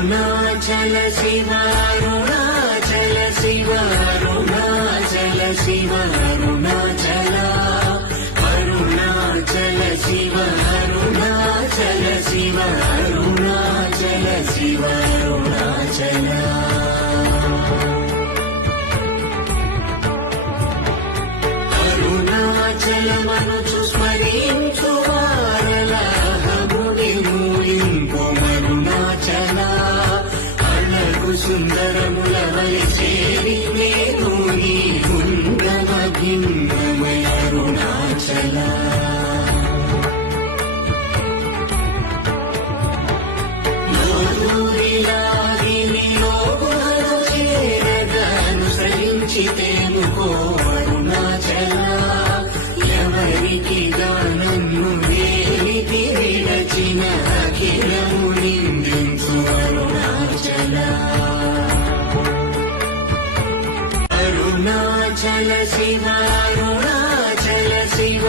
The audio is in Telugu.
అరుణాచల శివ అరుణాచల శివ అరుణాచల శివ అరుణాచల అరుణాచల శివ అరుణాచల శివ అరుణాచల శివ అరుణాచల అరుణాచలమనుచు స్మరించు వారలహముని మూలింపు అరుణాచల అలగు సుందరముల వలి చేరి నేను నీ గుండమ భిన్నమయ అరుణాచల అనుసరించితేనుకో అరుణాచల ఎవరికి గానము వేలికి విరచిన అఖిలము నిందించు అరుణాచల అరుణాచల శివ అరుణాచల శివ